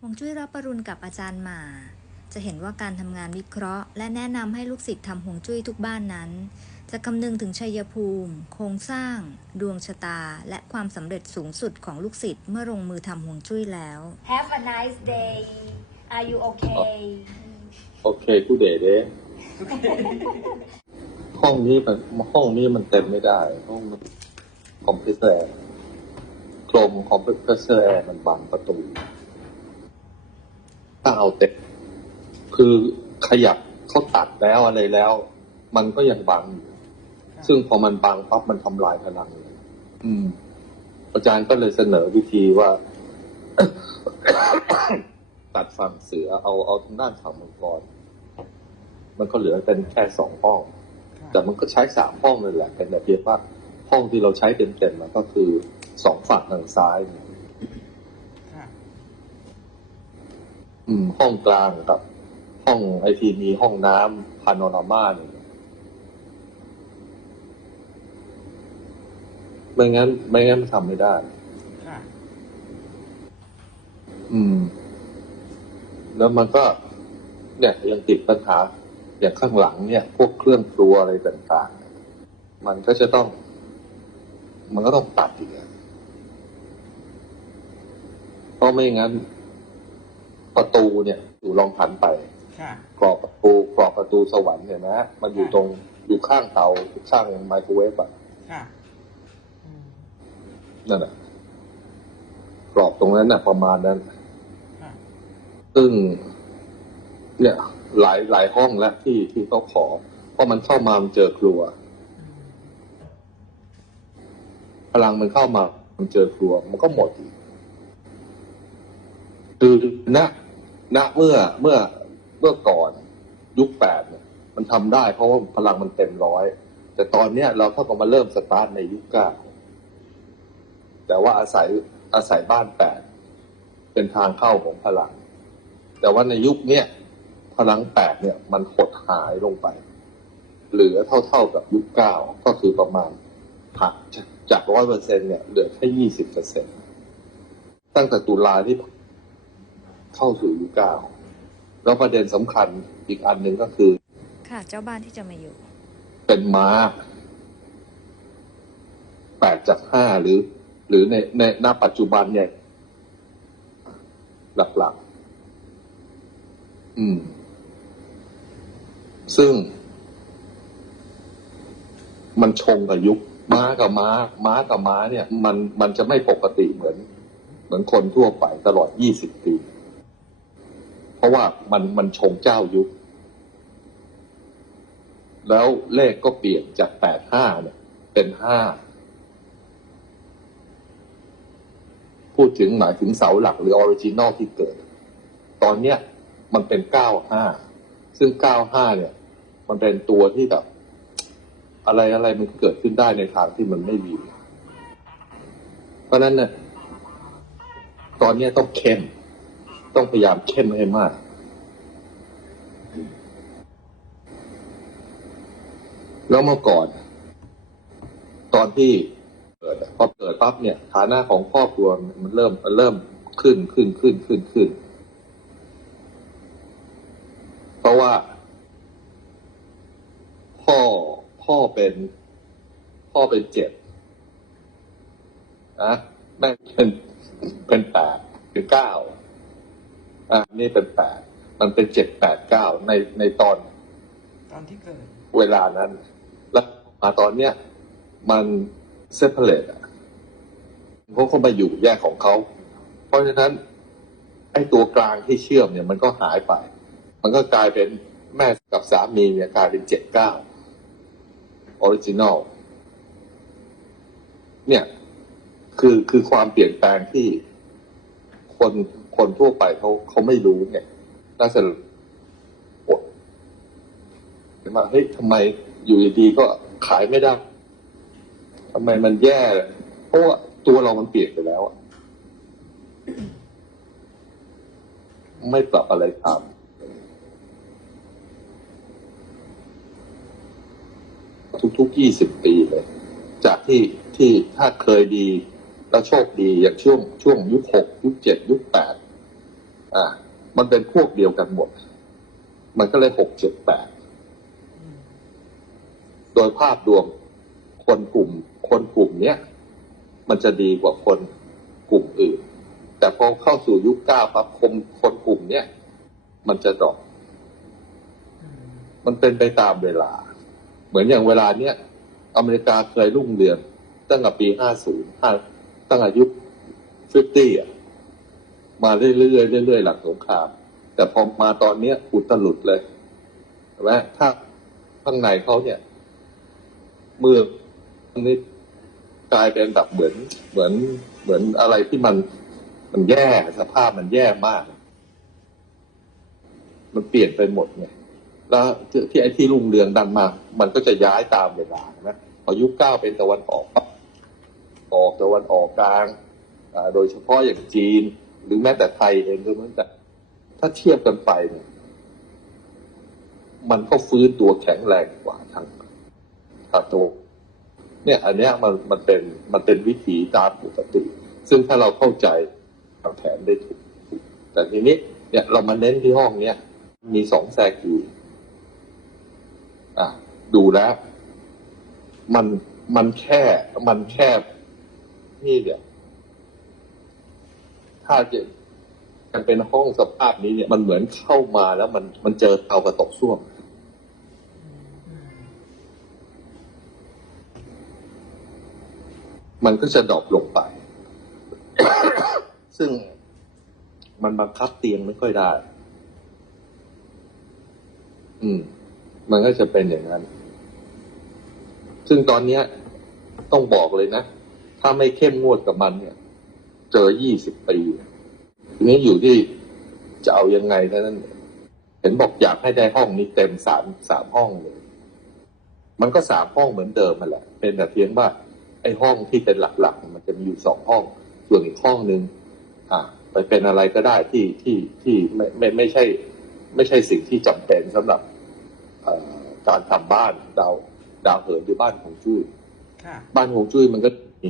ฮวงจุ้ยรับปรุณกับอาจารย์หมา จะเห็นว่าการทำงานวิเคราะห์ และแนะนำให้ลูกศิษย์ทำฮวงจุ้ยทุกบ้านนั้น จะคำนึงถึงชัยภูมิ โครงสร้าง ดวงชะตา และความสำเร็จสูงสุดของลูกศิษย์เมื่อลงมือทำฮวงจุ้ยแล้ว Have a nice day Are you okay โอเคกูเดเด้ห้องนี้มันห้องนี้มันเต็มไม่ได้ ห้องมันคอมพิวเตอร์โครมคอมพิวเตอร์มันบังประตู ถ้าเอาเต็มคือขยับเขาตัดแล้วอะไรแล้ว มันก็ยังบังอยู่ซึ่งพอมันบังปั๊บมันทำลายพลังเลยอืม อาจารย์ก็เลยเสนอวิธีว่า ตัดฝั่งเสือเอาเอาทางด้านฝั่งมังกรมันก็เหลือเป็นแค่สองห้อง แต่มันก็ใช้สามห้องเลยแหละเป็นแต่เพียงว่าห้องที่เราใช้เต็มๆมันก็คือสองฝั่งทางซ้ายเนี่ย ค่ะ อืม ห้องกลางกับ ห้องไอทีมีห้องน้ำพานอรามาเนี่ยไม่งั้น ไม่งั้นมันทำไม่ได้ ค่ะ อืม แล้วมันก็ เนี่ยยังติดปัญหา อย่างข้างหลังเนี่ย พวกเครื่องครัวอะไรต่างๆ มันก็จะต้อง มันก็ต้องตัดอีกอะเพราะไม่งั้น ประตูเนี่ยอยู่ลองหันไปค่ะกรอบประตูกรอบประตูสวรรค์เนี่ยนะมันอยู่ตรงอยู่ข้างเตาข้างไมโครเวฟอะค่ะอืมนั่นแหะกรอบตรงนั้นน่ะ ประมาณนั้นค่ะซึ่ง เนี่ย หลายหลายห้องแล้วที่ที่เขาขอ เพราะมันเข้ามามันเจอครัวอืมพลังมันเข้ามา มันเจอครัว มันก็หมดอีกคือณ ณเมื่อเมื่อเมื่อก่อนยุคแปดเนี่ยมันทำได้เพราะว่าพลังมันเต็มร้อย แต่ตอนเนี้ยเราเท่ากับมาเริ่มสตาร์ทในยุคเก้าแต่ว่าอาศัยอาศัยบ้านแปดเป็นทางเข้าของพลัง แต่ว่าในยุคเนี้ยพลังแปดเนี่ยมันหดหายลงไป เหลือเท่าๆกับยุคเก้าก็คือประมาณหักจากร้อยเปอร์เซ็นเนี่ยเหลือแค่ยี่สิบเปอร์เซ็นตั้งแต่ตุลาที่ เข้าสู่ยุคเก้าแล้วประเด็นสำคัญอีกอันหนึ่งก็คือ ค่ะ เจ้าบ้านที่จะมาอยู่ เป็นม้าแปดจากห้าหรือ หรือในในณปัจจุบันเนี่ย หลักๆ อืม ซึ่ง มันชงกับยุค ม้ากับม้า ม้ากับม้าเนี่ย มันมันจะไม่ปกติเหมือน เหมือนคนทั่วไปตลอดยี่สิบปีเพ ราะว่ามันมันชงเจ้ายุค แล้วเลขก็เปลี่ยนจากแปดห้าเนี่ย เป็นห้าพูดถึงหมายถึงเสาหลักหรือออริจินอลที่เกิด ตอนเนี้ยมันเป็นเก้าห้าซึ่งเก้าห้าเนี่ย มันเป็นตัวที่แบบ อะไรอะไรมันเกิดขึ้นได้ในทางที่มันไม่มีเพราะฉะนั้นเนี่ยตอนเนี้ยต้องเข้ม ต้องพยายามเข้มให้มาก แล้วเมื่อก่อน ตอนที่เกิดพอเกิดปั๊บเนี่ย ฐานะของครอบครัวมันเริ่มมันเริ่มขึ้นขึ้นขึ้นขึ้นขึ้น เพราะว่า พ่อพ่อเป็น พ่อเป็นเจ็ดนะแม่เป็นเป็นแปดเป็นเก้า อะนี่เป็นแปดมันเป็นเจ็ดแปดเก้าในในตอน ตอนที่เกิด เวลานั้น แล้วมาตอนเนี้ยมันเซปเปอร์เลตอะเขาเขามาอยู่แยกของเขา เพราะฉะนั้น ไอ้ตัวกลางที่เชื่อมเนี่ย มันก็หายไป มันก็กลายเป็นแม่กับสามีเนี่ยกลายเป็นเจ็ดเก้าออริจินอลเนี่ย คือคือความเปลี่ยนแปลงที่คน คนทั่วไปเขาเขาไม่รู้เนี่ยน่าจะอดเห็นว่าเฮ้ยทำไมอยู่ดีๆก็ขายไม่ได้ทำไมมันแย่เลยเพราะว่าตัวเรามันเปลี่ยนไปแล้วอะไม่ปรับอะไรตามทุกๆยี่สิบปีเลย จากที่ที่ถ้าเคยดี แล้วโชคดีอย่างช่วงช่วงยุคหกยุคเจ็ดยุคแปด อ่า มันเป็นพวกเดียวกันหมด มันก็เลยหกเจ็ดแปดโดยภาพรวมคนกลุ่ม คนกลุ่มเนี้ยมันจะดีกว่าคนกลุ่มอื่น แต่พอเข้าสู่ยุคเก้าปั๊บคนคนกลุ่มเนี้ยมันจะดรอปมมันเป็นไปตามเวลา เหมือนอย่างเวลาเนี้ยอเมริกาเคยรุ่งเรืองตั้งแต่ปีห้าศูนย์ห้าตั้งแต่ยุคฟิฟตี้อะ มาเรื่อยๆเรื่อยๆหลังสงคราม แต่พอมาตอนเนี้ยอุตลุดเลยเห็นไหมถ้าข้างในเขาเนี่ย เมืองนี่กลายเป็นแบบเหมือนเหมือนเหมือนอะไรที่มันมันแย่สภาพมันแย่มาก มันเปลี่ยนไปหมดไงแล้วที่ไอ้ที่รุ่งเรืองดันมา มันก็จะย้ายตามเวลานะพอยุคเก้าเป็นตะวันออกออกตะวันออกกลางโดยเฉพาะอย่างจีน หรือแม้แต่ไทยเองก็เหมือนกันถ้าเทียบกันไปเนี่ยมันก็ฟื้นตัวแข็งแรงกว่าทางทางตัวเนี่ยอันเนี้ยมันมันเป็นมันเป็นวิถีตามปกติ ซึ่งถ้าเราเข้าใจทางแผนได้ถูก แต่ทีนี้เนี่ยเรามาเน้นที่ห้องเนี้ยมีสองแซกีอะดูแล้ว มันมันแค่มันแค่นี่เนี่ย ถ้าจะมันเป็นห้องสภาพนี้เนี่ยมันเหมือนเข้ามาแล้วมันมันเจอเตากระตกส้วมมมันก็จะดรอปลงไป ซึ่งมันบังคับเตียงไม่ค่อยได้ อืม มันก็จะเป็นอย่างนั้น ซึ่งตอนเนี้ย ต้องบอกเลยนะ ถ้าไม่เข้มงวดกับมันเนี่ย เจอยี่สิบปีทีนี้อยู่ที่จะเอายังไงเท่านั้นเองเห็นบอกอยากให้ได้ห้องนี้เต็มสามสามห้องเลย มันก็สามห้องเหมือนเดิมมาแหละ เป็นแต่เพียงว่าไอ้ห้องที่เป็นหลักๆ มันจะมีอยู่สองห้อง ส่วนอีกห้องหนึ่งอ่าไปเป็นอะไรก็ได้ที่ที่ที่ไม่ไม่ไม่ใช่ ไม่ใช่สิ่งที่จำเป็นสำหรับเอ่อการทำบ้านดาวดาวเหินหรือบ้านของจุ้ยค่ะบ้านของจุ้ยมันก็มี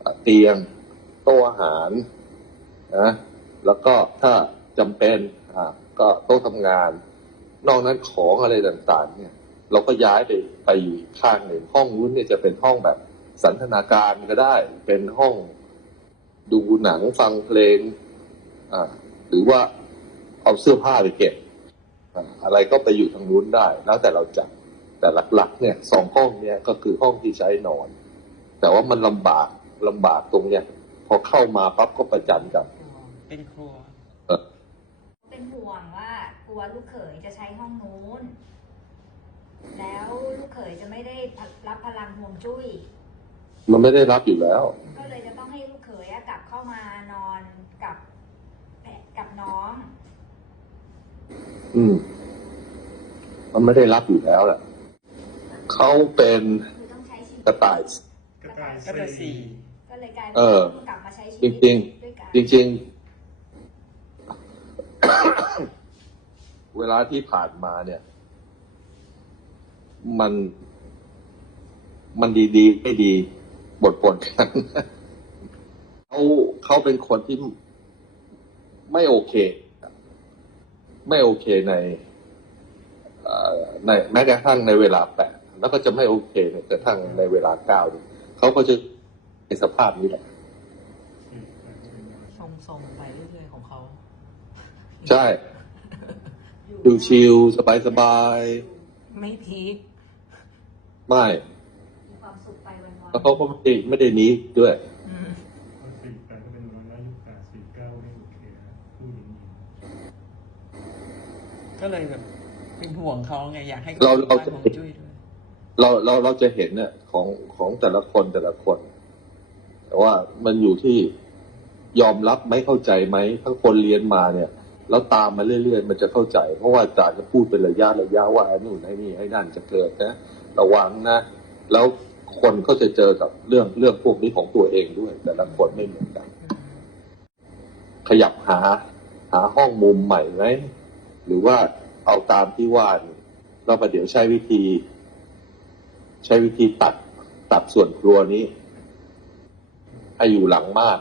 เอ่อเตียง โต๊ะอาหารนะแล้วก็ถ้าจำเป็นอ่าก็โต๊ะทำงาน นอกนั้นของอะไรต่างๆ เนี่ย เราก็ย้ายไปไปอยู่ข้างหนึ่งห้องนู้นเนี่ยจะเป็นห้องแบบสันทนาการก็ได้ เป็นห้องดูหนังฟังเพลงอ่าหรือว่าเอาเสื้อผ้าไปเก็บอะไรก็ไปอยู่ทางนู้นได้ แล้วแต่เราจัดแต่หลักๆ เนี่ยสองห้องเนี่ยก็คือห้องที่ใช้นอน แต่ว่ามันลำบากลำบากตรงเนี้ย พอเข้ามาปั๊บก็ประจันกับเป็นครัว เป็นห่วงว่ากลัวลูกเขยจะใช้ห้องนู้น แล้วลูกเขยจะไม่ได้รับพลังห่วงจุ้ย มันไม่ได้รับอยู่แล้ว ก็เลยจะต้องให้ลูกเขยอะกลับเข้ามานอนกับแม่กับน้อง อืม มันไม่ได้รับอยู่แล้วแหละเขาเป็นคือต้องใช้ชีวิตกระต่าย กระต่ายก็จะสี่ก็ เลยกลายเอเป็นอต้องกลับมาใช้ชีจวิตริงด้วยกันๆจริงๆเวลาที่ผ่านมาเนี่ย มัน มันดีๆไม่ดีบทปนกันเขาเขาเป็นคนที่ไม่โอเค ไม่โอเคในเอ่อในแม้กระทั่งในเวลาแปดแล้วก็จะไม่โอเคในกระทั่งในเวลาเก้าเนี่ยเขาก็จะ ในสภาพนี้แหละทรงๆไปเรื่อยๆของเขา ใช่ ชิวๆสบายไม่พีคๆไม่ มีความสุขไปวันๆ แล้วเขาก็ไม่ได้ไม่ได้หนี้ด้วย อืมสี่แปดก็เป็นร้อยละยี่สิบแปดสี่เก้าไม่โอเคนะผู้หญิงหญิง ก็เลยแบบเป็นห่วงเขาไงอยากให้เราอยู่เราบ้านจะของจุ้ยด้วย เราเราเราจะเห็นเนี่ยของของแต่ละคนแต่ละคน แต่ว่ามันอยู่ที่ยอมรับไหมเข้าใจไหมทั้งคนเรียนมาเนี่ย แล้วตามมาเรื่อยๆ มันจะเข้าใจ เพราะว่าอาจารย์จะพูดเป็นระยะระยะว่าไอ้นู่นไอ้นี่ไอ้นั่นจะเกิดนะระวังนะ แล้วคนก็จะเจอกับเรื่องเรื่องพวกนี้ของตัวเองด้วย แต่ละคนไม่เหมือนกัน ขยับหาหาห้องมุมใหม่ไหมหรือว่าเอาตามที่ว่านเราประเดี๋ยวใช้วิธี ใช้วิธีตัดตัดส่วนครัวนี้ ให้อยู่หลังม่าน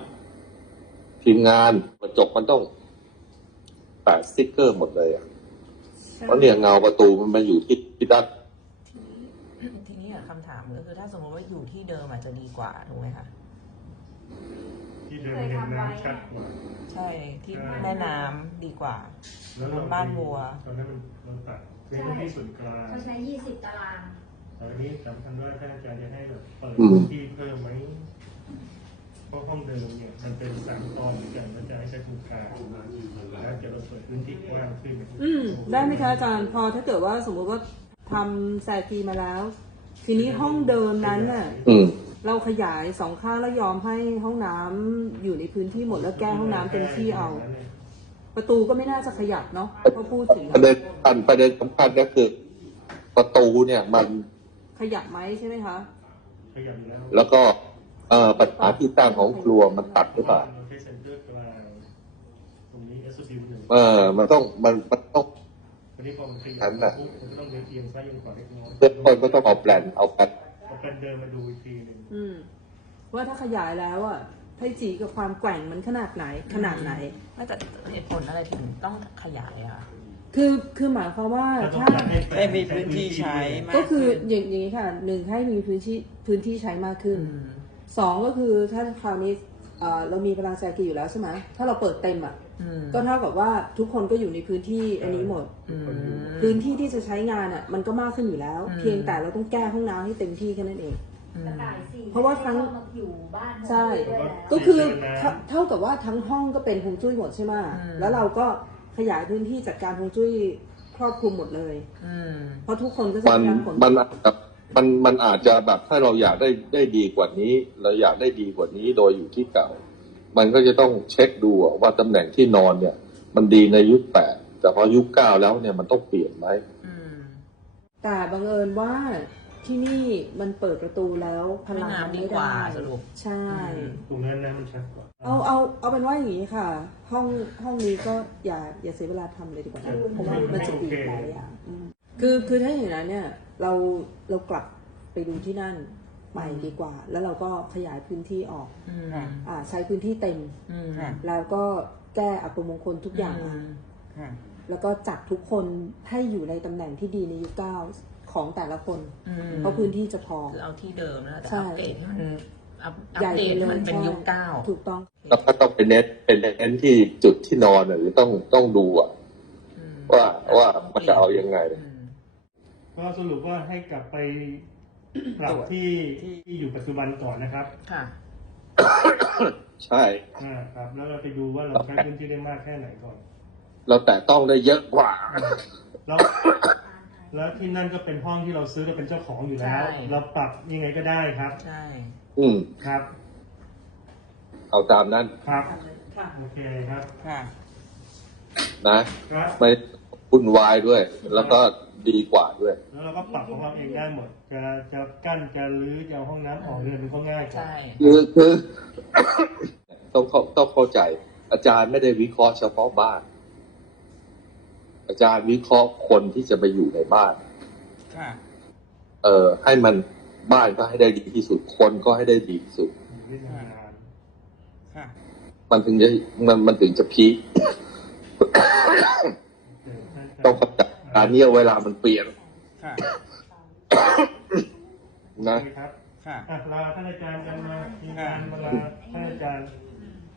ทีมงานกระจกมันต้องแปะสติ๊กเกอร์หมดเลยอะเพราะเนี่ยเงาประตูมันมาอยู่ที่ที่ด้านทีนี้อะคำถามก็คือถ้าสมมติว่าอยู่ที่เดิมอาจจะดีกว่าถูกไหมคะที่เดินเห็นน้ำชัดกว่าใช่ที่แม่น้ำดีกว่าแล้วเราบ้านวัวตอนนั้นมันเราตัดเป็นพื้นที่ส่วนกลางเขาใช้ยี่สิบตารางตอนนี้สำคัญว่าท่านอาจารย์จะให้แบบเปิดอืมพื้นที่เพิ่มไหมเพ ราะห้องเดิมเนี่ยมันเป็นสามตอนเหมือนกันมันจะให้ใช้ตรงกาแล้วจะเราเปิดพื้นที่กว้างขึ้นอืมได้ไหมคะอาจารย์พอถ้าเกิดว่าสมมติว่าทำแซกีมาแล้ว ทีนี้ห้องเดิมนั้นน่ะอืม เราขยายสองข้างแล้วยอมให้ห้องน้ำอยู่ในพื้นที่หมดแล้วแก้ห้องน้ำเต็มที่เอา ประตูก็ไม่น่าจะขยับเนาะพอพูดถึงประเด็นสำคัญประเด็นสำคัญก็คือ ประตูเนี่ยมันขยับไหมใช่ไหมคะ ขยับอยู่แล้วแล้วก็ อ่อปัญหาที่ตั้งของครัวมันตัดหรือเปล่าเราใช้เซ็นเตอร์กลางตรงนี้ S O C หนึ่งเออ มันต้องมันมันต้องอันนี้พอมันขยัฉับนน่ะปุ๊บมันก็ต้องเดินเอียงซ้ายเอียงขวาเล็กน้อยเบื้องต้นก็ต้องเอาแปลนเอาแปลนเอาเป็นเดินมาดูอีกทีหนึ่งอืมว่าถ้าขยายแล้วอะไทจีกับความแกว่งมันขนาดไหน ขนาดไหนน่าจะเหตุผลอะไรถึงต้องขยายอะคะคือคือหมายความว่าเราต้องถ้าการให้แปลได้งมีพื้นที่ใช้มากก็คือขึ้นอย่างอย่างนี้ค่ะหนึ่งให้มีพื้นที่พื้นที่ใช้มากขึ้นอืม สองก็คือถ้าคราวนี้เอ่อเรามีพลังแซกีอยู่แล้วใช่ไหมถ้าเราเปิดเต็มอะอืมก็เท่ากับว่าทุกคนก็อยู่ในพื้นที่อันนี้หมดอืมพื้นที่ที่จะใช้งานอะ มันก็มากขึ้นอยู่แล้วอืมเพียงแต่เราต้องแก้ห้องน้ำให้เต็มที่แค่นั้นเองอืมกระต่ายสี่เพราะว่าทั้งไม่ได้เข้มอยู่บ้านใช่ด้วยแล้วก็คือเท่าเท่ากับว่าทั้งห้องก็เป็นฮวงจุ้ยหมดใช่ไหมอืมแล้วเราก็ขยายพื้นที่จัดการฮวงจุ้ยครอบคลุมหมดเลยอืมเพราะทุกคนก็จะมันได้รับผลมันอาจจะ มันมันอาจจะแบบถ้าเราอยากได้ได้ดีกว่านี้ เราอยากได้ดีกว่านี้โดยอยู่ที่เก่า มันก็จะต้องเช็คดูอะว่าตำแหน่งที่นอนเนี่ย มันดีในยุคแปดแต่พอยุคเก้าแล้วเนี่ยมันต้องเปลี่ยนไหมอืมแต่บังเอิญว่าที่นี่มันเปิดประตูแล้วพลังไม่มันน้ำดีไม่กว่าได้สรุปใช่อืมตรงนั้นนะมันชัดกว่าเอาเอาเอาเป็นว่าอย่างนี้ค่ะ ห้องห้องนี้ก็อย่าอย่าเสียเวลาทำเลยดีกว่านะเพราะว่ามันจะเปลี่ยนหลายอย่างอืม คือคือถ้าอย่างนั้นเนี่ยเราเรากลับไปดูที่นั่นใหม่ดีกว่า แล้วเราก็ขยายพื้นที่ออกอืมอ่าใช้พื้นที่เต็มอืมแล้วก็แก้อัปมงคลทุกอย่างอืมค่ะแล้วก็จัดทุกคนให้อยู่ในตำแหน่งที่ดีในยุคเก้าของแต่ละคนอืมเพราะพื้นที่จะพอคือเอาที่เดิมนะแต่ใช่อัปเกรดให้มันอัปอัปใหญ่เดไปตเลให้มัยนเป็นใช่ยุคเก้าถูกต้องแล้วก็ต้องไปเน้นเป็นเน้นที่จุดที่นอนอะหรือต้องต้องดูอะอืมว่าว่ามันจะเอายังไงอืม ก็สรุปว่าให้กลับไปปรับที่ที่อยู่ปัจจุบันก่อนนะครับค่ะ ใช่อ่าครับ แล้วเราไปดูว่าเราใช้พื้นที่ได้มากแค่ไหนก่อน เราแต่ต้องได้เยอะกว่า แล้วแล้วที่นั่นก็เป็นห้องที่เราซื้อเราเป็นเจ้าของอยู่แล้ว ใช่ เราปรับยังไงก็ได้ครับ ใช่ อืม ครับ เอาตามนั้นครับ ค่ะ โอเคครับ ค่ะ นะ ครับ ไม่วุ่นวายด้วย แล้วก็ ดีกว่าด้วย แล้วเราก็ปรับของเราเองได้หมด จะจะกั้นจะรื้อจะเอาห้องน้ำออกเนี่ยมันก็ง่ายกว่า ใช่ คือคือ ต้องเข้าต้องเข้าใจ อาจารย์ไม่ได้วิเคราะห์เฉพาะบ้าน อาจารย์วิเคราะห์คนที่จะไปอยู่ในบ้าน ค่ะ เอ่อให้มันบ้านก็ให้ได้ดีที่สุด คนก็ให้ได้ดีที่สุด อยู่ได้นานค่ะ มันถึงจะมันมันถึงจะพีคๆโอเคท่านต้องเข้าใจ การเนี้ยเวลามันเปลี่ยนค่ะนะโอเคครับค่ะ อะลาท่านอาจารย์กันมาทีมงานมาลาท่านอาจารย์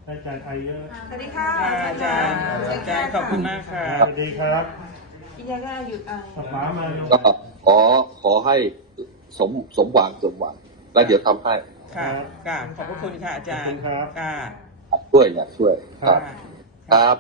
ท่านอาจารย์ไอเยอะสวัสดีค่ะค่ะอาจารย์อาจารย์ขอบคุณมากค่ะ สวัสดีครับพี่ยาย่าหยุดอะป๋ามาลงก็ขอขอให้สมสมหวังสมหวังแล้วเดี๋ยวทำให้ค่ะค่ะขอบพระคุณค่ะอาจารขอบคุย์ณครับค่ะ ช่วยนะช่วยคค่ะรับ ครับ